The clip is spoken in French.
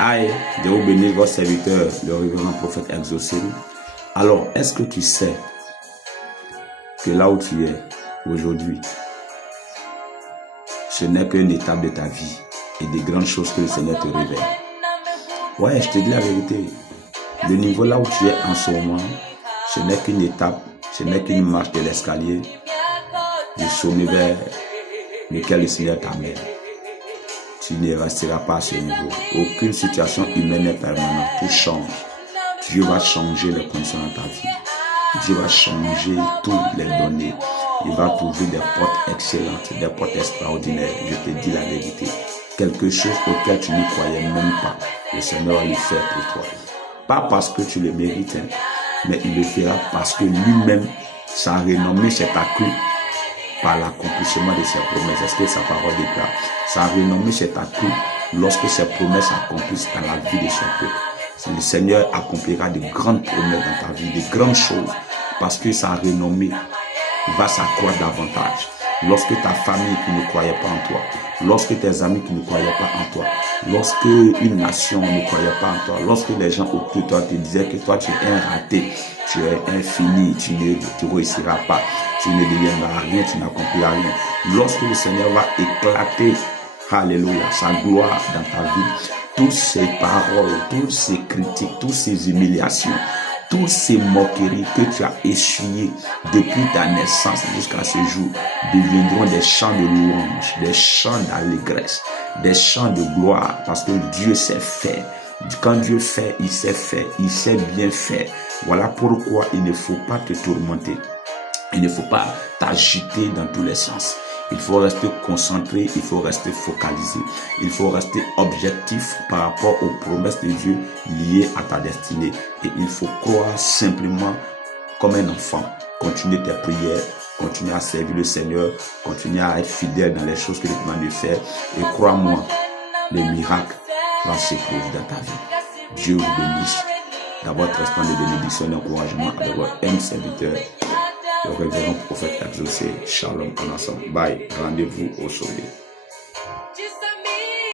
Aïe, Dieu vous bénisse votre serviteur, le révérend prophète exaucé. Alors, est-ce que tu sais que là où tu es aujourd'hui, ce n'est qu'une étape de ta vie et des grandes choses que le Seigneur te révèle? Ouais, je te dis la vérité. Le niveau là où tu es en ce moment, ce n'est qu'une étape, ce n'est qu'une marche de l'escalier du sommet vers lequel le Seigneur t'amène. Tu ne resteras pas à ce niveau. Aucune situation humaine n'est permanente. Tout change. Dieu va changer les conditions de ta vie. Dieu va changer toutes les données. Il va trouver des portes excellentes, des portes extraordinaires. Je te dis la vérité. Quelque chose auquel tu ne croyais même pas, le Seigneur va le faire pour toi. Pas parce que tu le mérites, mais il le fera parce que lui-même, sa renommée s'est accrue par l'accomplissement de ses promesses. Est-ce que sa parole déclare? Sa renommée s'est accrue lorsque ses promesses accomplissent dans la vie de son peuple. Le Seigneur accomplira de grandes promesses dans ta vie, de grandes choses, parce que sa renommée va s'accroître davantage. Lorsque ta famille qui ne croyait pas en toi, lorsque tes amis qui ne croyaient pas en toi, lorsque une nation ne croyait pas en toi, lorsque les gens autour de toi te disaient que toi tu es un raté, tu es infini, tu ne réussiras pas, tu ne deviendras rien, tu n'accompliras rien. Lorsque le Seigneur va éclater, alléluia, sa gloire dans ta vie, toutes ces paroles, toutes ces critiques, toutes ces humiliations, toutes ces moqueries que tu as essuyées depuis ta naissance jusqu'à ce jour deviendront des chants de louange, des chants d'allégresse, des chants de gloire, parce que Dieu sait faire. Quand Dieu fait, il sait faire, il sait bien faire. Voilà pourquoi il ne faut pas te tourmenter. Il ne faut pas t'agiter dans tous les sens. Il faut rester concentré, il faut rester focalisé. Il faut rester objectif par rapport aux promesses de Dieu liées à ta destinée. Et il faut croire simplement comme un enfant. Continue tes prières, continue à servir le Seigneur, continue à être fidèle dans les choses que tu demandes de faire. Et crois-moi, le miracle va se produire dans ta vie. Dieu vous bénisse. D'avoir restant de bénédiction et d'encouragement avec votre serviteur, le révérend prophète exaucé. Shalom en ensemble. Bye. Rendez-vous au sommet.